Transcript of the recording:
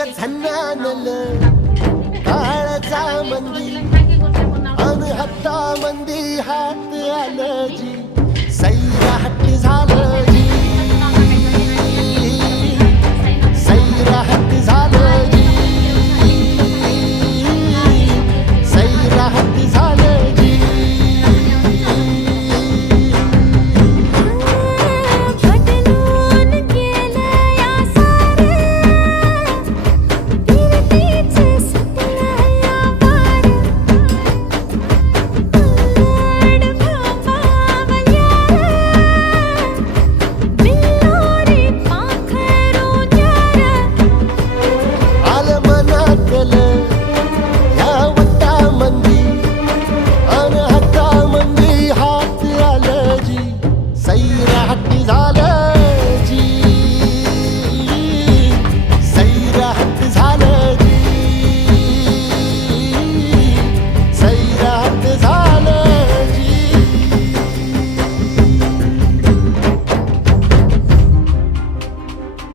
ग झन्नानल काळजा मंदी अन हत्ता मंदी हात आलं जी सैरा हट्टी झालं जी